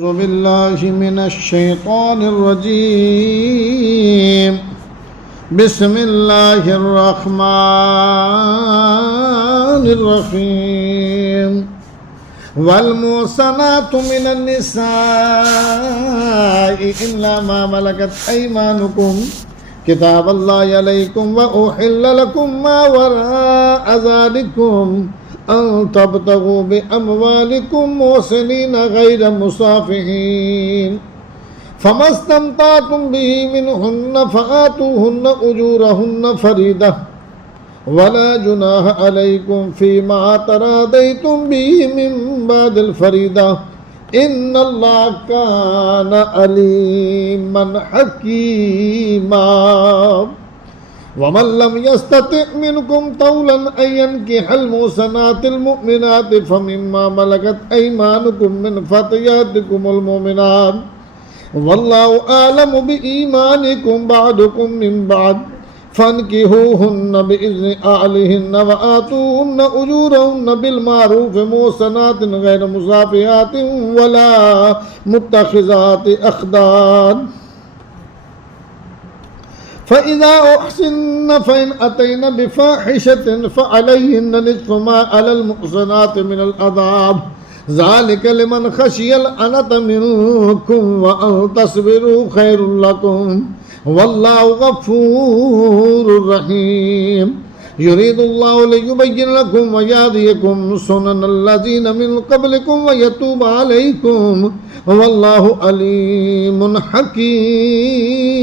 أعوذ بالله من الشيطان الرجيم بسم الله الرحمن الرحيم والمحصنات من النساء إلا ما ملكت أيمانكم كتاب الله عليكم وأحل لكم ما وراء ذلكم أن تبتغوا بأموالكم محسنين غير مصافحين فما استمتعتم به منهن فآتوهن أجورهن فريضة ولا جناح عليكم فيما تراضيتم به من بعد الفريضة إن الله كان عليما حكيما ومن لم يستطع منكم طولا أن ينكح المحصنات المؤمنات فمما ملكت أيمانكم من فتياتكم المؤمنات والله أعلم بإيمانكم بعضكم من بعض فانكحوهن بإذن أهلهن وآتوهن أجورهن بالمعروف محصنات غير مسافحات ولا متخذات أخدان فإذا أحسن فإن أتين بفاحشة فعليهن نصف ما على المحصنات من العذاب ذلك لمن خشي العنة منكم وأن تصبروا خير لكم والله غفور رحيم يريد الله ليبين لكم ويهديكم سنن الذين من قبلكم ويتوب عليكم والله عليم حكيم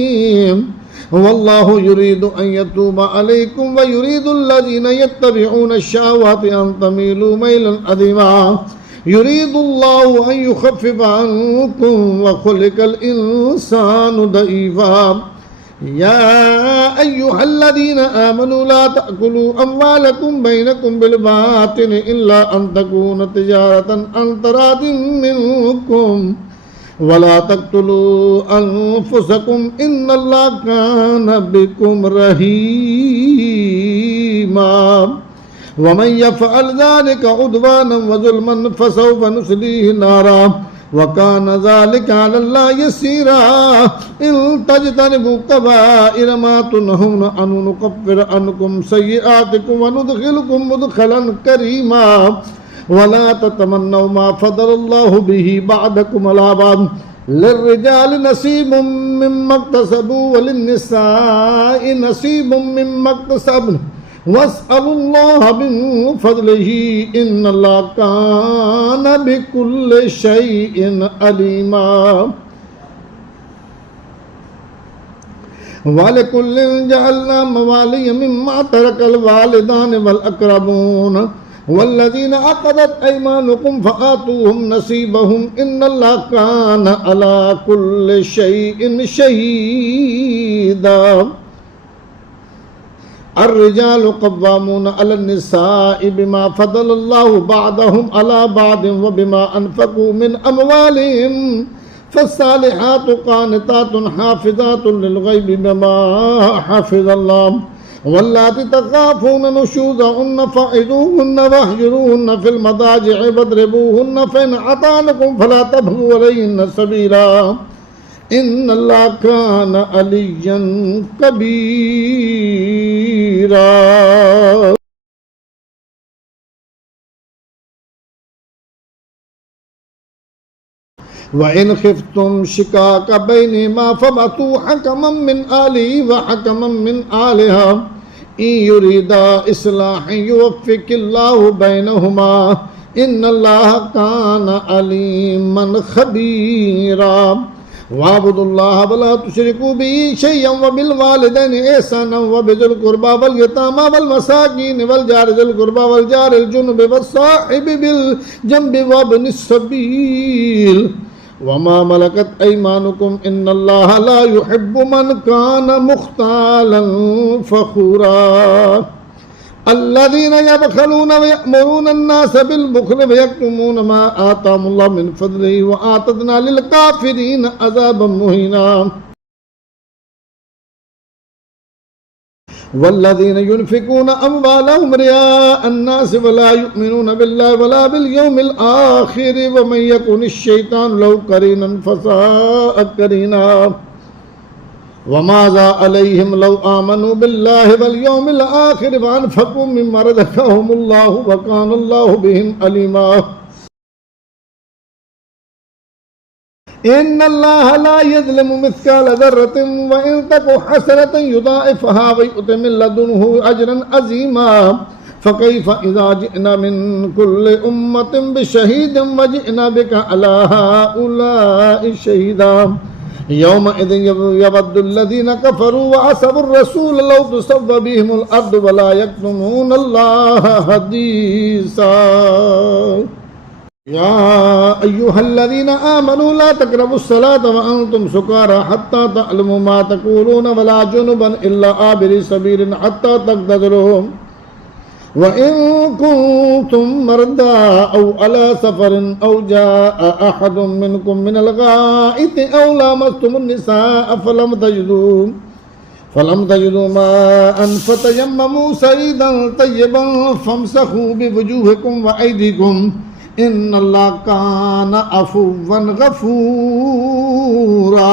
والله يريد أن يتوب عليكم ويريد الذين يتبعون الشهوات أن تميلوا ميلا عظيما يريد الله أن يخفف عنكم وخلق الإنسان ضعيفا يا أيها الذين آمنوا لا تأكلوا أموالكم بينكم بالباطل إلا أن تكون تجارة عن تراض منكم ولا تقتلوا أنفسكم إن الله كان بكم رحيما ومن يفعل ذلك عدوانا وظلما فسوف نصليه نارا وكان ذلك على الله يسيرا إن تجتنبوا كبائر ما تنهون عنه نكفر عنكم سيئاتكم وندخلكم مدخلا كريما ولا تتمنوا ما فضل الله به بعضكم على بعض للرجال نصيب مما اكتسبوا وللنساء نصيب مما اكتسبن واسألوا الله من فضله إن الله كان بكل شيء عليما ولكل جعلنا موالي مما ترك الوالدان والأقربون والذين عقدت أيمانكم فآتوهم نصيبهم إن الله كان على كل شيء شهيدا الرجال قوامون على النساء بما فضل الله بعضهم على بعض وبما أنفقوا من أموالهم فالصالحات قانتات حافظات للغيب بما حفظ الله واللاتي تخافون نشوزهن فعظوهن واهجروهن في المضاجع واضربوهن فإن أطعنكم فلا تبغوا عليهن سبيلا إن الله كان عليا كبيرا وإن خفتم شقاق بينهما فابعثوا حكما من أهله وحكما من أهلها إن يريدا إصلاحا يوفق الله بينهما إن الله كان عليما خبيرا واعبدوا الله ولا تشركوا به شيئا وبالوالدين إحسانا وبذي القربى واليتامى والمساكين والجار ذي القربى والجار الجنب والصاحب بالجنب وابن السبيل وما ملكت أيمانكم إن الله لا يحب من كان مختالا فخورا الذين يبخلون ويأمرون الناس بالبخل ويكتمون ما آتاهم الله من فضله وأعتدنا للكافرين عذابا مهينا वल्लज़ीन युनफ़िक़ूना अम्वालहुम रियाअ अन्नास वला युमिनूना बिल्लाहि वला बिल यौमिल आखिर व मन यकुनिश-शैतानु लहु क़रीनन फ़साअ क़रीना वमाज़ा अलैहिम लौ आमनू बिल्लाहि वल यौमिल आखिर व अनफ़क़ू मिम्मा रज़क़हुमुल्लाहु व कानल्लाहु बिहिम अलीमा। इन्नल्लाह ला यज़लिमु मिस्काल ज़र्रतिन व इन तकु हसनतन युदाइफ़हा व यु'ति मिन लदुन्हु अजरन अज़ीमा। फ़कैफ़ इज़ा जि'ना मिन कुल्लि उम्मतिन बिशहीदिन व जि'ना बिका अला हाउलाइ शहीदा। यौमइज़िन यवद्दुल्लज़ीना कफ़रू व असवुर रसूल लौ तुसव्वा बिहिमुल अर्दु व ला यक्तुमूनल्लाह हदीसा। या अय्युहल्लज़ीना आमनू ला तक़रबुस्सलाता व अंतुम सुकारा हत्ता तअलमू मा तक़ूलून वला जुनुबन इल्ला आबिरी सबीलिन हत्ता तग़तसिलू व इन कुंतुम मर्दा औ अला सफरिन औ जाअ अहदुम मिनकुम मिनल गाइति औ लामस्तुमुन निसाअ फलम तजिदू माअन फतयम्ममू सईदन तय्यबन फमसहू बिवुजूहिकुम व अयदीकुम इन्नल्लाह कान अफुव्वन गफूरा।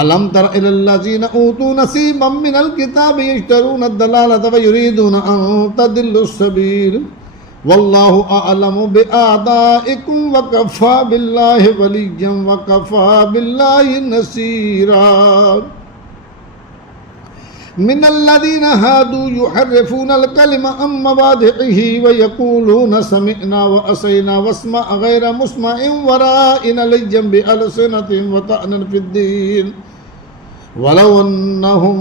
अलम तर इलल्लज़ीना ऊतू नसीबम मिनल किताबि यश्तरूना अद-दलालता व युरीदूना अन तदिल्लुस सबील वल्लाहु अअलमु बिआदाइकुम व कफ़ा बिल्लाहि वलिय्यन व कफ़ा बिल्लाहि नसीरा। मिनल्लज़ीना हादू युहर्रिफूनल कलिमा अम मवादिइही व यक़ूलूना समिअना व असैना वस्मा' गैरा मुस्मइन व राइना लय्यन बिअलसिनतिहिम व तअनन फिद्दीन वलौ अन्नहुम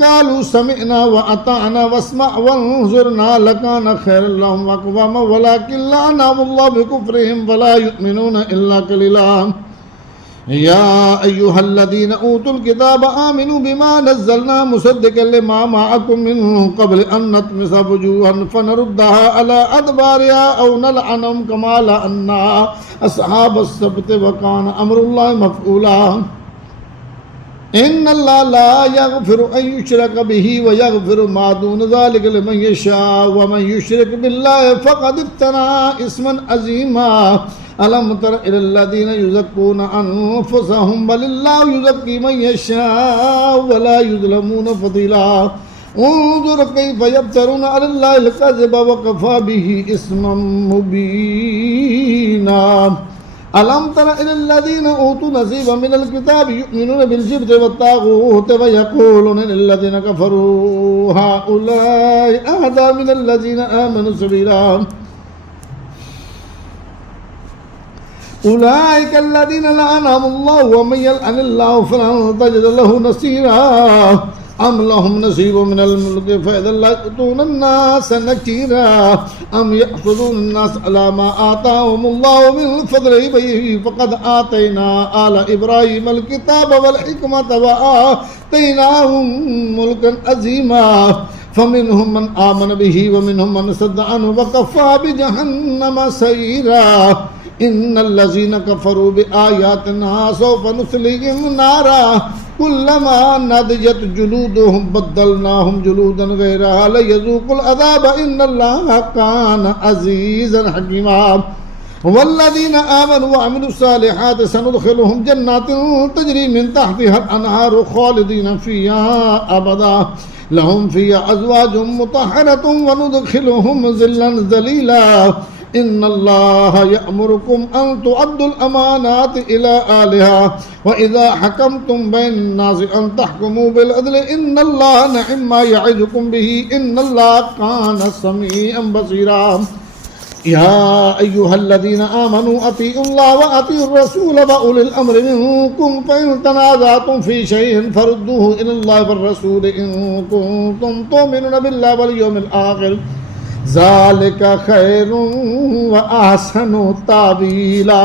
क़ालू समिअना व अताअना वस्मा' वंज़ुरना लकान खैरन लहुम व अक़वाम वलाकिन लअनहुमुल्लाहु बिकुफ़्रिहिम फला युमिनूना इल्ला क़लीला। या अय्युहल्लज़ीना ऊतुल किताब आमिनू बिमा नज़्ज़लना मुसद्दिक़न लिमा माअकुम मिन क़ब्ल अन नतमिसा वुजूहन फनरुद्दहा अला अदबारिहा औ नलअनहुम कमा लअन्ना अस्हाबस सब्त व कान अमरुल्लाहि मफ़ऊला। इन्नल्लाह ला यग़फ़िरु अन युश्रक बिही व यग़फ़िरु मा दून ज़ालिका लिमन यशाअ व मन युश्रिक बिल्लाहि फ़क़द इफ़्तरा इस्मन अज़ीमा। अलम तर इलल्लज़ीना युज़क्कूना अनफुसहुम बलिल्लाहु युज़क्की मन यशाअ व ला युज़लमूना फ़तीला। उन्ज़ुर कैफ़ यफ़्तरूना अलल्लाहिल कज़िबा व कफ़ा बिही इस्मम मुबीना। अलम तर इलल्लज़ीना ऊतू नसीबम मिनल किताबि युमिनूना बिल जिब्ति वत्ताग़ूति व यक़ूलूना लिल्लज़ीना कफ़रू हाउलाइ अहदा मिनल्लज़ीना आमनू सबीला। उलाइकल्लज़ीना लअनहुमुल्लाहु व मन यलअनिल्लाहु फलन तजिद लहु नसीरा। अम लहुम नसीबुम मिनल मुल्कि फ़इज़न ला यु'तूना अन्नास नकीरा अम यहसुदूना अन्नास अला मा आताहुमुल्लाहु मिन फ़ज़लिही फ़क़द आतैना आला इब्राहीमल किताब वल हिकमत व आतैनाहुम मुल्कन अज़ीमा। फ़मिनहुम मन आमन बिही व मिनहुम मन सद्द अन्हु व कफ़ा बिजहन्नम सईरा। इन्नल्लज़ीना कफ़रू बिआयातिना सौफ़ नुस्लिहिम नारा कुल्लमा नदिजत जुलूदुहुम बद्दलनाहुम जुलूदन गैरहा लियज़ूक़ुल अज़ाब इन्नल्लाहा कान अज़ीज़न हकीमा। वल्लज़ीना आमनू व अमिलुस्सालिहाति सनुदख़िलुहुम जन्नातिन तजरी मिन तहतिहल अनहारु ख़ालिदीन फ़ीहा अबदा लहुम फ़ीहा अज़वाजुम मुतहहरतुन व नुदख़िलुहुम ज़िल्लन ज़लीला। इन्नल्लाह यअमुरुकुम अन तुअद्दुल अमानाति इला आलिहा व इज़ा हकमतुम बैनन्नासि अन तहकुमू बिल अदल इन्नल्लाह निअम्मा य'iज़ुकुम बिही इन्नल्लाह कान समीअन बसीरा। या अय्युहल्लज़ीना आमनू अतीउल्लाह व अतीउर रसूल व उलिल अम्रि मिनकुम फ़इन तनाज़अतुम फ़ी शैइन फरुद्दूहु इलल्लाहि वर रसूल इन कुंतुम तु'मिनूना बिल्लाहि वल यौमिल आखिर ज़ालिका खैरुन व अहसनु तावीला।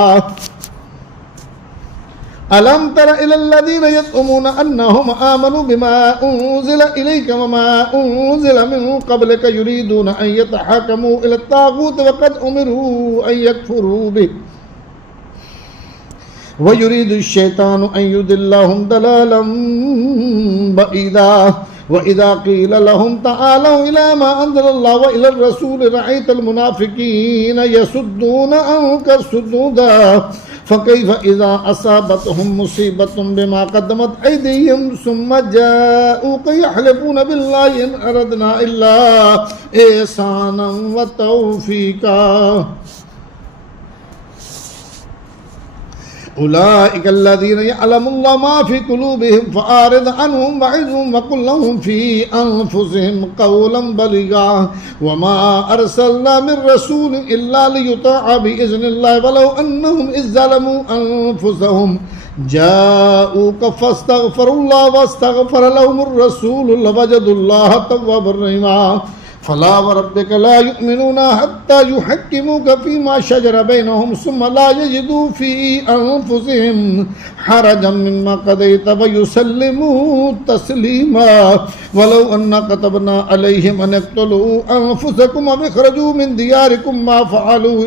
अलम तर इलल्लज़ीना यज़उमूना अन्नहुम आमनू बिमा उन्ज़िला इलैका व मा उन्ज़िला मिन क़ब्लिका युरीदूना अन यतहकमू इलत ताग़ूत व क़द उमिरू अन यकफ़ुरू बिही व युरीदु अश-शैतानु अन युदिल्लहुम दलालन बईदा। وإذا قيل لهم تعالوا إلى ما أنزل الله وإلى الرسول رأيت المنافقين يصدون عنك صدودا فكيف إذا أصابتهم مصيبة بما قدمت أيديهم ثم جاءوك يحلفون بالله إن أردنا إلا إحسانا وتوفيقا أولئك الذين يعلم الله ما في قلوبهم فأعرض عنهم وعظهم وقل لهم في أنفسهم قولا بليغا وما أرسلنا من رسول إلا ليطاع بإذن الله ولو أنهم إذ ظلموا أنفسهم جاءوك فاستغفروا الله واستغفر لهم الرسول لوجدوا الله توابا رحيما فلا وربك لا يؤمنون حتى يحكموك فيما شجر بينهم ثم لا يجدوا في أنفسهم حرجا مما قضيت ويسلموا تسليما ولو أن كتبنا عليهم أن اقتلوا أنفسكم واخرجوا من دياركم ما فعلوا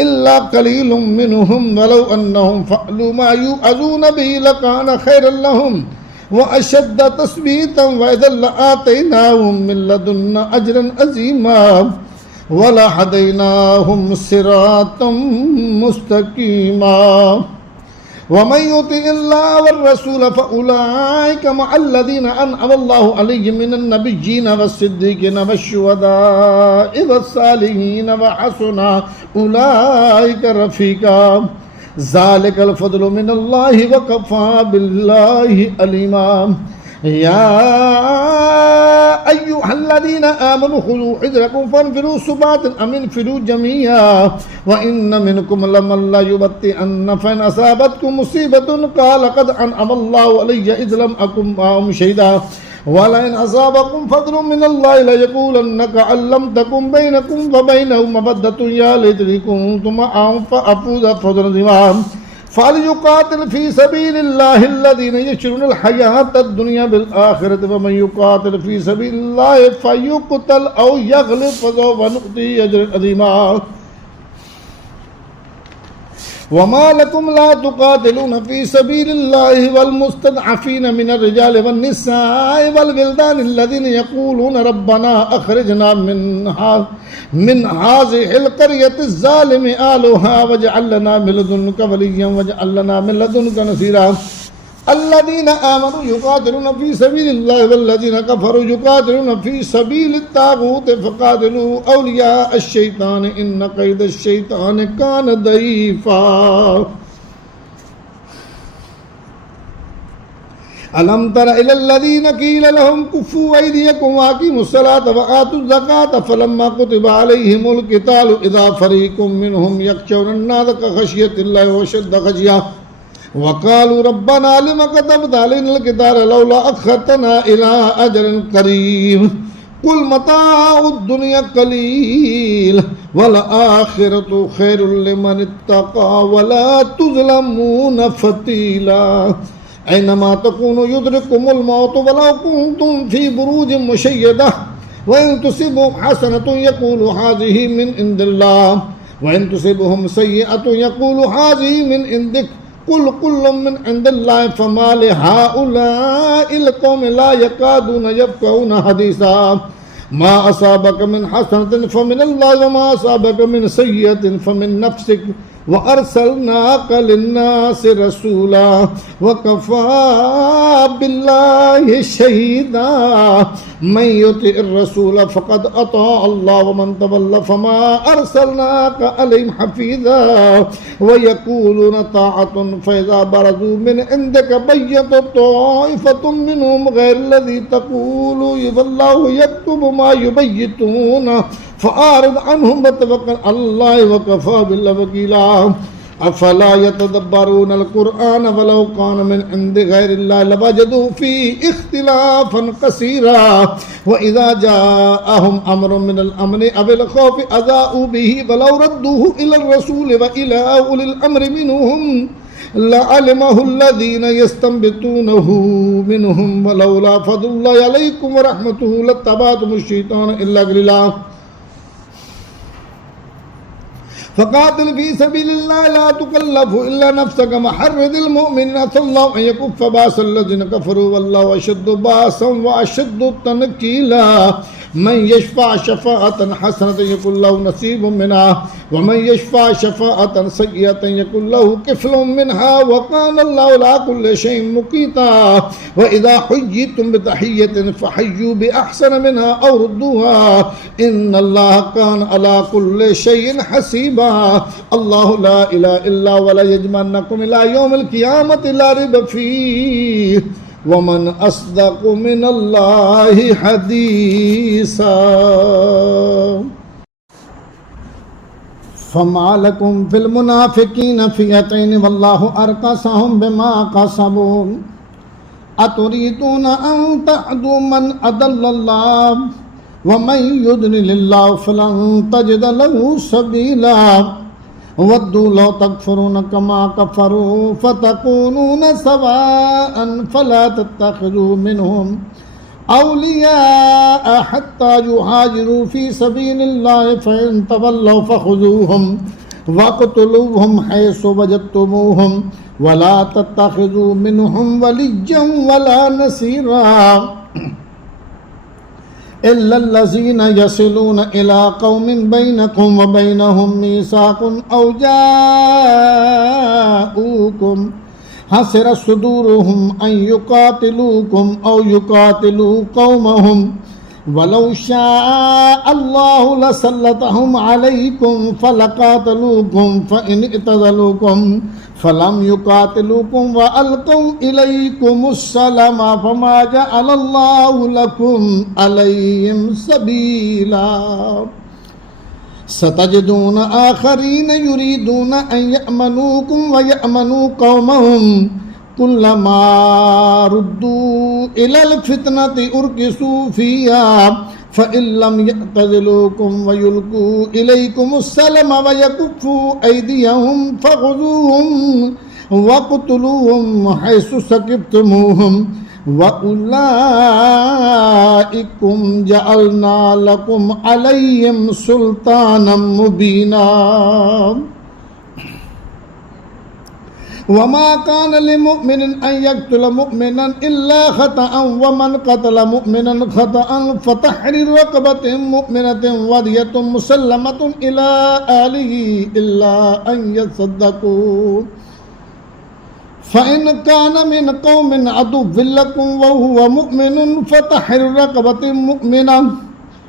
إلا قليل منهم ولو أنهم فعلوا ما يوعظون به لكان خيرا لهم وأشد تثبيتا وإذا لآتيناهم من لدنا أجرا عظيما ولهديناهم صراطا مستقيما ومن يطع الله والرسول فأولئك مع الذين أنعم الله عليهم من النبيين والصديقين والشهداء والصالحين وحسن أولئك رفيقا ذلك الفضل من الله وكفى بالله عليما يا أيها الذين آمنوا خذوا حذركم فانفروا ثبات أم انفروا جميعا وإن منكم لمن لا يبطئن فإن أصابتكم مصيبة قال قد أنعم الله علي إذ لم أكن معهم شهيدا ولئن أصابكم فضل من الله ليقولن كأن لم تكن بينكم وبينه مودة يا ليتني كنت معهم فأفوز فوزا عظيما فليقاتل في سبيل الله الذين يشرون الحياة الدنيا بالآخرة ومن يقاتل في سبيل الله فيقتل أو يغلب فسوف نؤتيه أجرا عظيما وما لكم لا تقاتلون في سبيل الله والمستضعفين من الرجال والنساء والولدان الذين يقولون ربنا أخرجنا من هذه القرية الظالم أهلها واجعل لنا من لدنك وليا واجعل لنا من لدنك نصيرا الذين آمنوا يقاتلون في سبيل الله والذين كفروا يقاتلون في سبيل الطاغوت فقاتلوا أولياء الشيطان إن كيد الشيطان كان ضعيفا ألم تر إلى الذين قيل لهم كفوا أيديكم وأقيموا الصلاة وآتوا الزكاة فلما كتب عليهم القتال إذا فريق منهم يخشون الناس كخشية الله وشد خشية وقالوا ربنا لما كتبت علينا القتال لولا أخرتنا إلى أجل قريب قل متاع الدنيا قليل والآخرة خير لمن اتقى ولا تظلمون فتيلا أينما تكونوا يدرككم الموت ولو كنتم في بروج مشيدة وإن تصبهم حسنة يقولوا هذه من عند الله وإن تصبهم سيئة يقولوا هذه من عندك قل كل من عند الله فما لهؤلاء القوم لا يكادون يفقهون حديثا ما أصابك من حسنة فمن الله وما أصابك من سيئة فمن نفسك وأرسلناك للناس رسولا وكفى بالله شهيدا من يطع الرسول فقد أطاع الله ومن تولى فما أرسلناك عليهم حفيظا ويقولون طاعة فإذا برزوا من عندك بيت طائفة منهم غير الذي تقول والله يكتب ما يبيتون فأعرض عنهم وتوكل على الله وكفى بالله وكيلا أفلا يتدبرون القرآن ولو كان من عند غير الله لوجدوا فيه اختلافا كثيرا وإذا جاءهم أمر من الأمن أو الخوف أذاعوا به ولو ردوه إلى الرسول وإلى أولي الأمر منهم لعلمه الذين يستنبطونه منهم ولولا فضل الله عليكم ورحمته لاتبعتم الشيطان إلا قليلا फ़क़ातिल फ़ी सबीलिल्लाह ला तुकल्लफ़ु इल्ला नफ़्सक महर्रिदिल मुमिनीन अल्लाहु अन यकुफ़्फ़ बासल्लज़ीना कफ़रू वल्लाहु अशद्दु बासन व अशद्दु तनकीला मन यशफ़अ शफ़ाअतन हसनतन यकुन लहु नसीबुम मिनहा व मन यशफ़अ शफ़ाअतन सय्यतन यकुन लहु किफ़लुम मिनहा व काना अल्लाहु अला कुल्लि शैइन मुक़ीता व इज़ा हुय्यितुम बितहिय्यतिन फ़हय्यू बिअहसन मिनहा औ रुद्दूहा इन्नल्लाह काना अला कुल्लि शैइन हसीबा अल्लाहु ला इलाहा इल्ला हुवा ला यजमन्नकुम इला यौमिल क़ियामति ला रैब फ़ीह वमन अस्दक़ु मिनल्लाहि हदीसा फमा लकुम फिल मुनाफ़िक़ीन फ़ियतैन वल्लाहु अरकसहुम बिमा कसबू अतुरीदून अन तअदू मन अदल्लल्लाह वमन युद्लिलिल्लाहु फलन तजिद लहु सबीला वद्दू लौ तकफुरून कमा कफरू फतकूनून सवाअन फला तत्तखिज़ू मिनहुम औलियाअ हत्ता युहाजिरू फी सबीलिल्लाह फ़इन तवल्लौ फ़ख़ुज़ूहुम वक़्तुलूहुम हैसु वजदतुमूहुम वला तत्तखिज़ू मिनहुम वलिय्यन वला नसीरा इल्लल्लज़ीना यसिलूना इला क़ौमिन बैनकुम व बैनहुम मीसाक़ुन औ जाऊकुम हसिरत सुदूरुहुम अन युक़ातिलूकुम औ युक़ातिलू क़ौमहुम वलौ शाअ अल्लाहु लसल्लतहुम अलैकुम फलक़ातलूकुम फ़इन इतज़लूकुम फलम युक़ातिलूकुम व अलक़ौ इलैकुमुस्सलामा फमा जअलल्लाहु लकुम अलैहिम सबीला सतजिदून आखरीन युरीदून अन यअमनूकुम व यअमनू क़ौमहुम कुल्लमा रुद्दू इलल फितनति उरकिसू फ़ीहा फ़इल्लम यअतज़िलूकुम व युल्कू इलैकुमुस्सलम व यकुफ़्फ़ू ऐदियहुम फ़ख़ुज़ूहुम वक़्तुलूहुम हैसु सक़िफ़्तमूहुम व उलाइकुम जअलना लकुम अलैहिम सुल्तानम मुबीना वमा कान लिमुमिनिन अन यक़्तुल मुमिनन इल्ला ख़तअन व मन क़तल मुमिनन ख़तअन फ़तहरीरु रक़बतिन मुमिनतिन वदियतुन मुसल्लमतुन इला आलिही इल्ला अन यसद्दक़ू फ़इन कान मिन क़ौमिन अदुव्विन लकुम व हुवा मुमिनुन फ़तहरीरु रक़बतिन मुमिना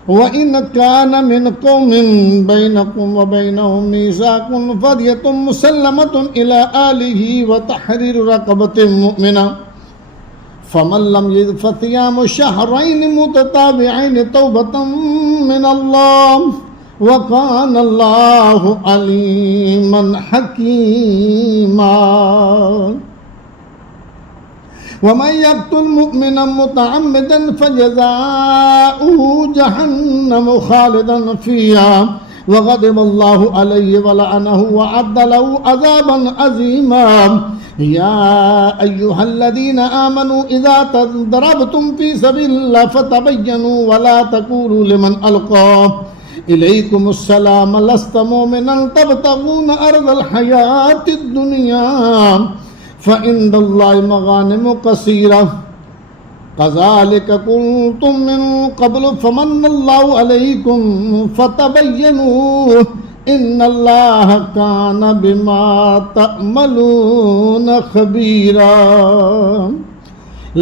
व इन कान मिन कौमिन बैनकुम व बैनहुम मीसाक़ुन फ़दियतुन मुसल्लमतुन इला आलिही व तहरीरु रक़बतिन मुमिना फ़मन लम यजिद फ़सियामु शहरैन मुतताबि'ैन तौबतन मिनल्लाह व कान अल्लाहु अलीमन हकीमा वमन यक़्तुल मुमिनन मुतअम्मिदन फ़जज़ाउहु जहन्नम ख़ालिदन फ़ीहा व ग़ज़िबल्लाहु अलैहि व लअनहु व अ'द्द लहु अज़ाबन अज़ीमा या अय्युहल्लज़ीना आमनू इज़ा तदरबतुम फ़ी सबीलिल्लाहि फ़तबय्यनू व ला तक़ूलू लिमन अलक़ा इलैकुमुस्सलाम लस्त मुमिनन तबतगून अर्ज़ल हयातिद दुनिया फ़इंदल्लाहि मग़ानिमु कसीरा कज़ालिक कुंतुम मिन क़ब्लु फ़मन्नल्लाहु अलैकुम फ़तबय्यनू इन्नल्लाह कान बिमा तअमलून ख़बीरा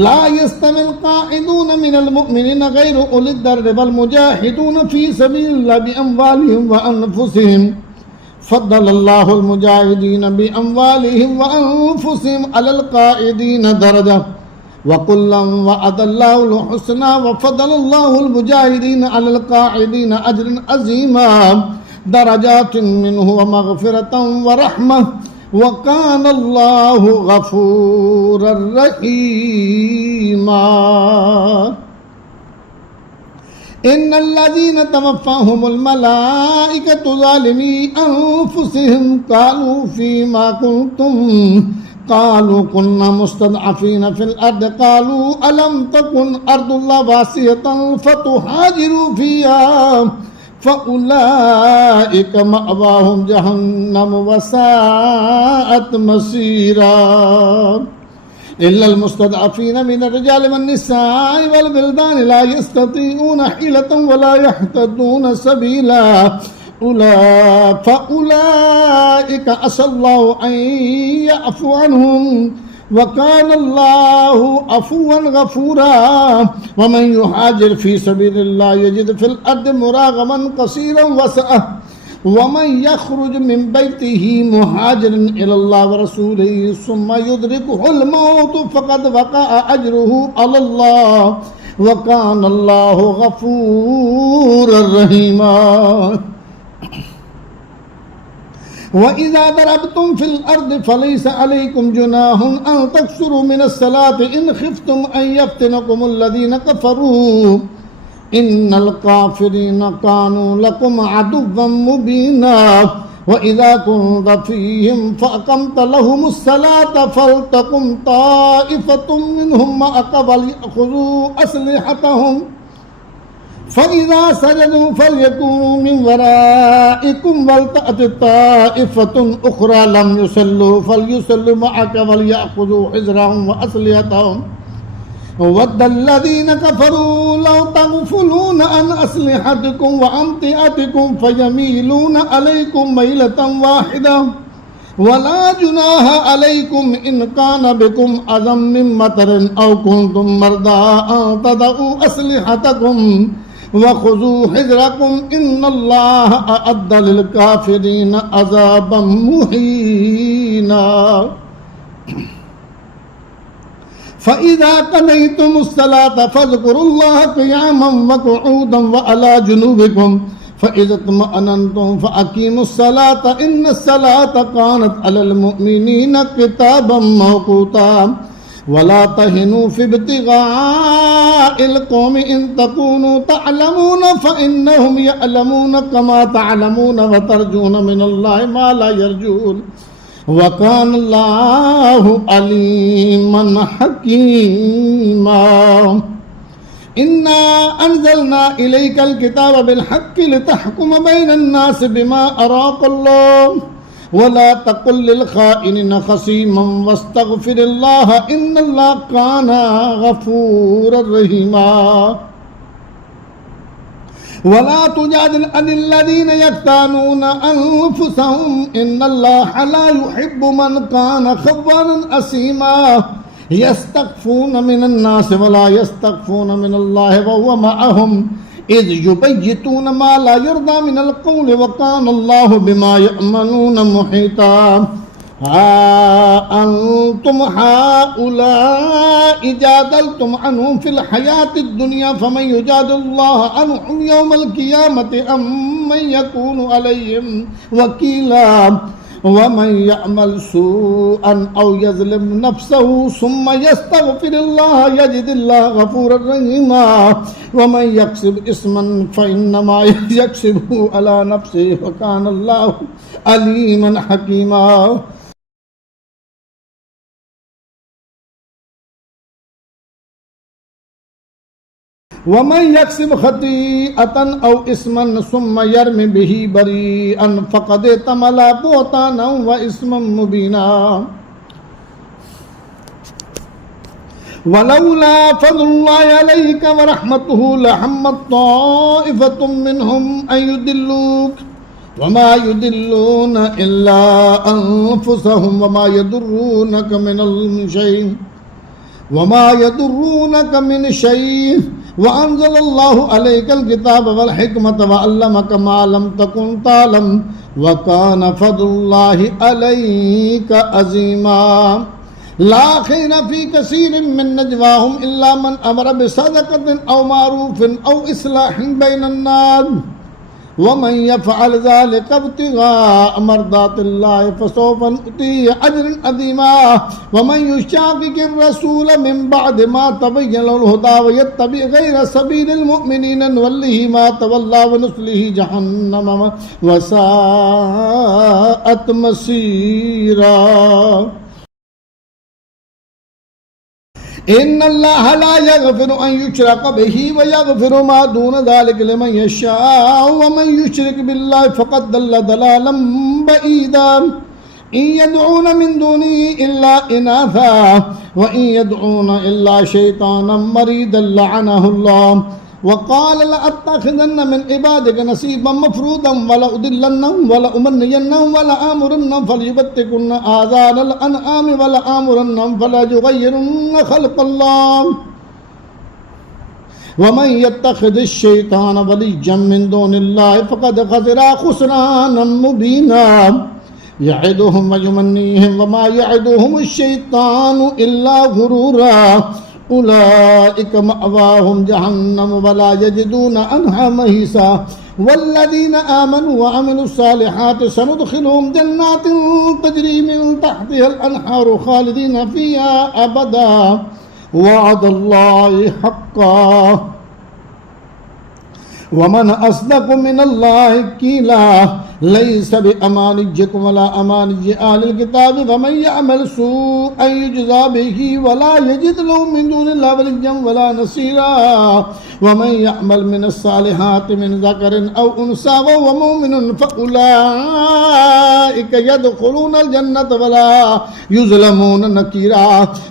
ला यस्तविल क़ाइदून मिनल मुअमिनीन ग़ैरु उलिद दर्रि वल मुजाहिदून फ़ी सबीलिल्लाहि बिअमवालिहिम व अनफुसिहिम फ़द्दलल्लाहुल मुजाहिदीन बिअमवालिहिम व अनफुसिहिम अलल क़ाइदीन दरजा व कुल्लन वअदल्लाहुल हुस्ना व फ़द्दलल्लाहुल मुजाहिदीन अलल क़ाइदीन अजरन अज़ीमा दरजातिन मिन्हु व मग़फ़िरतन व रहमह व कानल्लाहु गफ़ूरर रहीमा इन्नल्लज़ीना तवफ़्फ़ाहुमुल मलाइकतु ज़ालिमी अन्फुसिहिम क़ालू फ़ीमा कुन्तुम क़ालू कुन्ना मुस्तदअफ़ीना फ़िल अर्द क़ालू अलम तकुन अर्दुल्लाहि वासिअतन फ़तुहाजिरू फ़ीहा फ़उलाइक मअवाहुम जहन्नम वसाअत मसीरा इल्लल मुस्तदअफीन मिनर रिजाल वन्निसाइ वल विल्दान ला यस्ततीऊन हिलतन वला यहतदून सबीला फ़उलाइक असल्लाहु अन यअफु अन्हुम वकानल्लाहु अफुवन गफूरा वमन युहाजिर फी सबीलिल्लाह यजिद फिल अर्दि मुरागमन कसीरन वसअह वमन यखरुज मिन बैतिही मुहाजिरन इलल्लाह व रसूलिही सुम्मा युदरिकुहुल मौत फक़द वक़अ अजरुहु अलल्लाह वकानल्लाहु गफूरर रहीमा वइज़ा दरबतुम फिल अर्दि फलैसा अलैकुम जुनाहुन अन तक़्सुरू मिनस्सलाति इन ख़िफ़्तुम अन यफ़्तिनकुमुल्लज़ीना कफ़रू इन्नल काफ़िरीन कानू लकुम अदुव्वन मुबीना वइज़ा कुन्त फ़ीहिम फ़अक़म्त लहुमुस्सलात फ़लतक़ुम ताइफ़तुम मिनहुम मअक वलियख़ुज़ू अस्लिहतहुम फ़इज़ा सजदू फ़लयकूनू मिन वराइकुम वलतअति ताइफ़तुन उख़रा लम युसल्लू फ़लयुसल्लू मअक वलियख़ुज़ू हिज़रहुम व अस्लिहतहुम वद्दल्लज़ीन कफ़रू लौ तग़फ़ुलून अन अस्लिहतिकुम व अम्तिअतिकुम फ़यमीलून अलैकुम मैलतन वाहिदा वला जुनाह अलैकुम इन कान बिकुम अज़म मिन मतरिन औ कुन्तुम मर्दा अन तदऊ अस्लिहतकुम वख़ुज़ू हिज़रकुम इन्नल्लाह अअद्द लिल काफ़िरीन अज़ाबन मुहीना फ़इज़ा क़ज़य्तुमुस्सलात फ़ज़्कुरुल्लाह क़ियामन व क़ुऊदन व अला जुनूबिकुम फ़इज़ा इत्मअनन्तुम फ़अक़ीमुस्सलात इन्नस्सलात कानत अलल मुअमिनीना किताबन मौक़ूता वला तहिनू फ़ी इब्तिग़ाइल क़ौमि इन तकूनू तअलमून फ़इन्नहुम यअलमून कमा तअलमून व तर्जून मिनल्लाहि मा ला यर्जून वकानल्लाहु अलीमन हकीमा इन्ना अंज़लना इलैकल किताब बिल हक़्क़ि लितहकुम बैनन नास बिमा अराकल्लाह वला तकुल लिल ख़ाइनिन ख़सीमन वस्तग़फिरिल्लाह इन्नल्लाह काना गफ़ूरर रहीमा वला तुजादिल अनिल्लज़ीन यख्तानून अन्फुसहुम इन्नल्लाह ला युहिब्बु मन काना ख़व्वारन असीमा यस्तग़फ़ून मिनन्नास वला यस्तग़फ़ून मिनल्लाहि वहुव मअहुम इज़ युबय्यितून मा ला यर्दा मिनल क़ौलि वकानल्लाहु बिमा यअमलून मुहीता अंतुम हाउलाइ जादलतुम अन्हुम फिल हयातिद दुनिया फमन युजादिलुल्लाह अन्हुम यौमल क़ियामति अम्मन यकूनु अलैहिम वकीला वमन यअमल सूअन औ यज़लिम नफ़्सहु सुम्मा यस्तग़फिरुल्लाह यजिदिल्लाह गफ़ूरर रहीमा वमन यक्सिब इस्मन फ़इन्नमा यक्सिबहु अला नफ़्सिहि वकानल्लाहु अलीमन हकीमा वमन यक्सिब खतीअतन औ इस्मन सुम्मा यर्मि बिही बरीअन फ़क़द इहतमला बुहतानन व इस्मन मुबीना वलौला फ़ज़्लुल्लाहि अलैका व रहमतुहु लहम्मत ताइफ़तुम मिनहुम अन युदिल्लूक वमा युदिल्लून इल्ला अनफुसहुम वमा यदुर्रूनक मिन शैइन वअंज़लल्लाहु अलैकल किताब वल हिकमत वअल्लमक मा लम तकुन तालम वकान फ़ज़्लुल्लाहि अलैका अज़ीमा ला खैर फ़ी कसीरिन मिन नजवाहुम इल्ला मन अमर बिसदक़तिन औ मारूफ़िन औ इस्लाहिन बैनन नास वमन यफ़अल ज़ालिका इब्तिग़ाअ मर्दातिल्लाहि फ़सौफ़ नु'तीहि अजरन अज़ीमा वमन युशाक़िक़िर रसूल मिन बअदि मा तबय्यन लहुल हुदा व यत्तबि गैर सबीलिल मुअमिनीन नुवल्लिहि मा तवल्ला व नुस्लिहि जहन्नम व साअत मसीरा इन्नल्लाह ला यगफिरु अन युशरक बिही व यगफिरु मा दून ज़ालिक लिमन यशाअ व मन युशरिक बिल्लाहि फक़द दल्ल दलालन बईदा इन यदऊन मिन दूनी इल्ला इनाथा व इन यदऊन इल्ला शैतानम मरीदन लअनहुल्लाह वक़ाल लअत्तखिज़न्न मिन इबादिक नसीबन मफ़रूदन वलउदिल्लन्नहुम वलउमन्नियन्नहुम वलआमुरन्नहुम फलयुबत्तिकुन्न आज़ानल अनआमि वलआमुरन्नहुम फलयुग़य्यिरुन्न ख़ल्क़ल्लाह वमन यत्तखिज़िश्शैतान वलिय्यन मिन दूनिल्लाहि फ़क़द ख़सिरा ख़ुस्रानन मुबीना यअदुहुम व युमन्नीहिम वमा यअदुहुमुश्शैतानु इल्ला गुरूरा उलाइक मअवाहुम जहन्नम वला यजिदूना अन्हा महीसा वल्लज़ीन आमनू व अमिलुस्सालिहाति सनुदखिलुहुम जन्नातिन तजरी मिन तहतिहल अनहारु खालिदीना फ़ीहा अबदा वअदल्लाहि हक़्क़ा वमन अस्दक़ु मिनल्लाहि क़ीला लैस बिअमानिय्यकुम वला अमानिय्य अहलिल किताबि वमन यअमल सूअन युज्ज़ा बिही वला यजिद लहु मिन दूनिल्लाहि वलिय्यन वला नसीरा वमन यअमल मिनस्सालिहाति मिन ज़करिन औ उन्सा वहुव मुमिनुन फ़उलाइका यदखुलूनल जन्नत वला युज़लमून नकीरा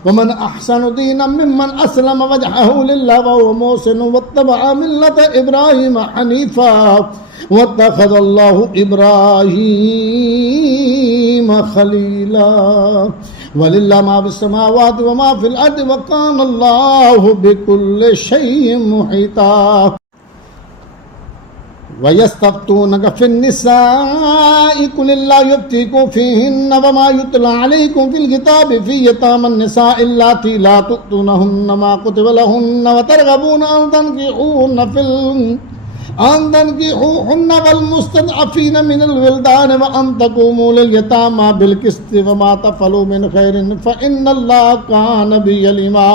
वमन अहसनु दीनन मिम्मन अस्लम वजहहु लिल्लाहि वहुव मुहसिनुन वत्तबअ मिल्लत इब्राहीम हनीफ़ा वत्तख़ज़ल्लाहु इब्राहीम खलीला वलिल्लाहि मा फ़िस्समावाति व मा फ़िल अर्दि व कानल्लाहु बिकुल्लि शैइन मुहीता वयस्तफ्तूनक फ़िन्निसाइ कुलिल्लाहु युफ्तीकुम फ़ीहिन्ना व मा युतला अलैकुम फ़िल किताबि फ़ी यतामन निसाइ अल्लाती ला तुअतूनहुन्ना मा कुतिबा लहुन्ना व तरगबूना अन तनकिहूहुन्ना वल मुस्तदअफ़ीन मिनल विल्दान व अन तक़ूमू लिल यतामा बिल क़िस्ति व मा तफ़अलू मिन ख़ैरिन फ़ इन्नल्लाह कान बिही अलीमा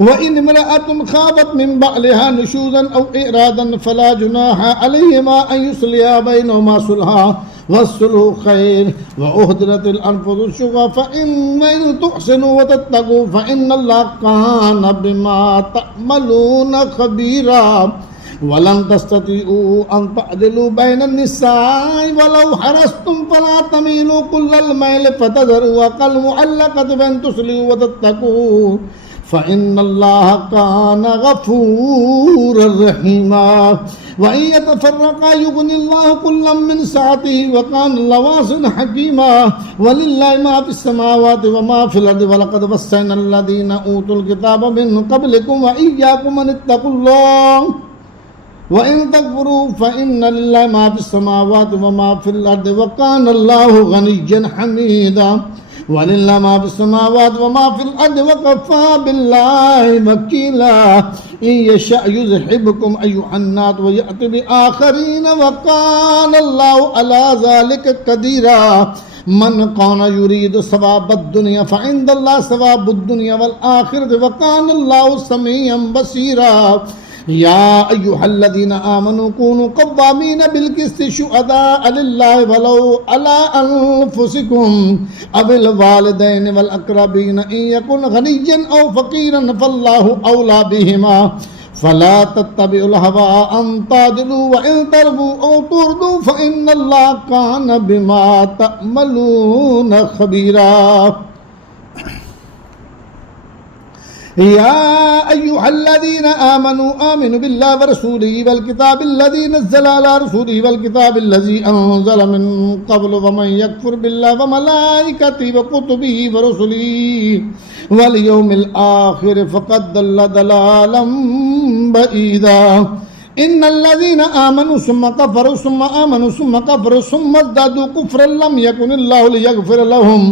व इन इम्रअतुन ख़ाफ़त मिन बअलिहा नुशूज़न औ इरादन फ़ला जुनाहा अलैहिमा अन युस्लिहा बैनहुमा सुलहा वस्सुल्हु ख़ैर व उहदिरतिल अनफुसुश शुहा फ़इन तुहसिनू व तत्तक़ू फ़इन्नल्लाह कान बिमा तअमलून ख़बीरा वलन तस्ततीउ अन तअदिलू बैनन निसाइ वलौ हरस्तुम फला तमीलू कुल्लल मैल फ़तज़रूहा कल मुअल्लक़ति फ़इन तुस्लिहू व तत्तक़ू फ़इन्नल्लाह कान गफ़ूरर रहीमा व इन यतफ़र्रक़ा युग़निल्लाहु कुल्लन मिन सअतिही व कानल्लाहु वासिअन हकीमा वलिल्लाहि मा फ़िस्समावाति व मा फ़िल अर्दि व लक़द वस्सैनल लज़ीना ऊतुल किताब मिन क़ब्लिकुम व इय्याकुम अन इत्तक़ुल्लाह व इन तकफ़ुरू फ़इन्ना लिल्लाहि मा फ़िस्समावाति व मा फ़िल अर्दि व कानल्लाहु गनिय्यन हमीदा वलिल्लाहि मा फ़िस्समावाति व मा फ़िल अर्दि व कफ़ा बिल्लाहि वकीला इन यशअ युज़हिबकुम अय्युहन्नास व यअति बिआख़रीन व कानल्लाहु अला ज़ालिका क़दीरा मन कान युरीदु सवाबद दुनिया फ़इंदल्लाहि सवाबुद दुनिया वल आख़िरति व कानल्लाहु समीअन बसीरा या अय्युहल्लज़ीना आमनू कूनू क़व्वामीना बिल क़िस्ति शुहदाअ लिल्लाहि वलौ अला अनफुसिकुम अविल वालिदैनि वल अक़रबीना इन यकुन गनिय्यन औ फ़क़ीरन फ़ल्लाहु औला बिहिमा फ़ला तत्तबिउल हवा अन तादिलू व इन तरबू औ तुरदू फ़इन्नल्लाह कान बिमा तअमलून ख़बीरा या अय्युहल्लज़ीना आमनू आमिनू बिल्लाहि व रसूलिही वल किताबिल्लज़ी नज़्ज़ला अला रसूलिही वल किताबिल्लज़ी अनज़ला मिन क़ब्लु व मन यकफ़ुर बिल्लाहि व मलाइकतिही व कुतुबिही व रुसुलिही वल यौमिल आख़िर फ़क़द दल्ल दलालन बईदा इन्नल्लज़ीना आमनू सुम्मा कफ़रू सुम्मा आमनू सुम्मा कफ़रू सुम्मा इज़्दादू कुफ़्रन लम यकुनिल्लाहु लियग़फ़िर लहुम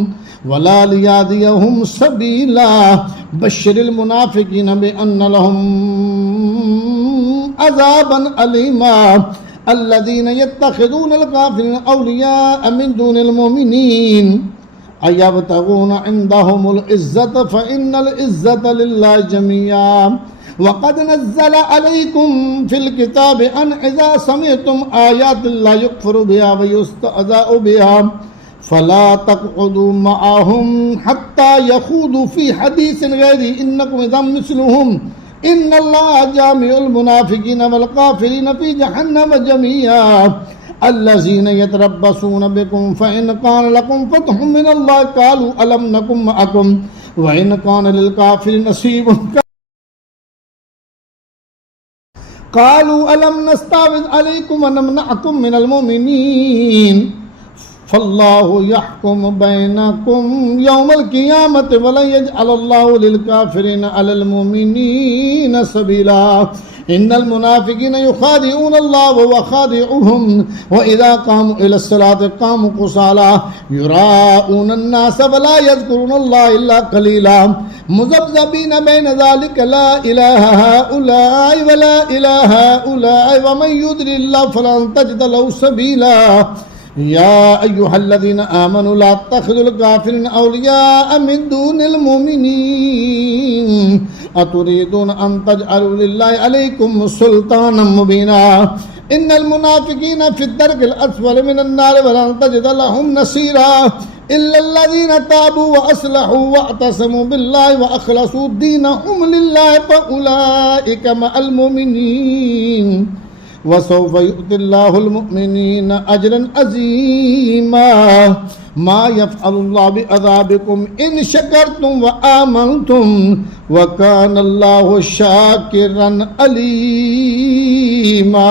वला लियहदियहुम सबीला बश्शिरिल मुनाफ़िक़ीन बिअन्न लहुम अज़ाबन अलीमा अल्लज़ीना यत्तख़िज़ूनल काफ़िरीन औलियाअ मिन दूनिल मुमिनीन अयब्तग़ूना इंदहुमुल इज़्ज़त फ़इन्नल इज़्ज़त लिल्लाहि जमीआ वक़द नज़्ज़ल अलैकुम फ़िल किताबि अन इज़ा समिअतुम आयातिल्लाहि युकफ़रु बिहा व युस्तहज़अु बिहा फला तक़उदू मअहुम हत्ता यख़ूदू फ़ी हदीसिन गैरी इन्नकुम इज़म मिस्लुहुम इन्नल्लाह जामिउल मुनाफ़िक़ीन वल काफ़िरीन फ़ी जहन्नम जमीआ अल्लज़ीना यतरब्बसून बिकुम फ़इन कान लकुम फ़तहुम मिनल्लाह क़ालू अलम नकुम मअकुम व इन कान लिल काफ़िरीन नसीबुन क़ालू अलम नस्ताविज़ अलैकुम व नमनअकुम मिनल मुमिनीन फल्लाहु यहकुमु बैनकुम यौमल क़ियामति वला यजअलल्लाहु लिल काफ़िरीन अलल मुमिनीन सबीला इन्नल मुनाफ़िक़ीन युख़ादिऊनल्लाह व हुव ख़ादिउहुम व इज़ा क़ामू इलस्सलाति क़ामू कुसाला युराऊनन नास व ला यज़कुरूनल्लाह इल्ला क़लीला मुज़ब्ज़बीन बैन ज़ालिका ला इलाहा हाउलाई व ला इलाहा हाउलाई व मन युद्लिल्लाहु फ़लन तजिद लहु सबीला या अय्युहल्लज़ीना आमनू ला तत्तख़िज़ुल काफ़िरीन औलिया मिन दूनिल मुमिनीन अतुरीदून अन तजअलू लिल्लाहि अलैकुम सुल्तानम मुबीना इन्नल मुनाफ़िक़ीन फ़िद्दरकिल अस्फ़लि मिनन नार वलन तजिद लहुम नसीरा इल्लल्लज़ीना ताबू व अस्लहू व अतसमू बिल्लाहि व अख़लसू दीनहुम लिल्लाहि फ़उलाइका मअल मुमिनीन वसौफ युतिल्लाहुल मुमिनीन अजरन अज़ीमा मा यफ़अलुल्लाहु बिअज़ाबिकुम इन शकरतुम व आमनतुम व कानल्लाहु शाकिरन अलीमा।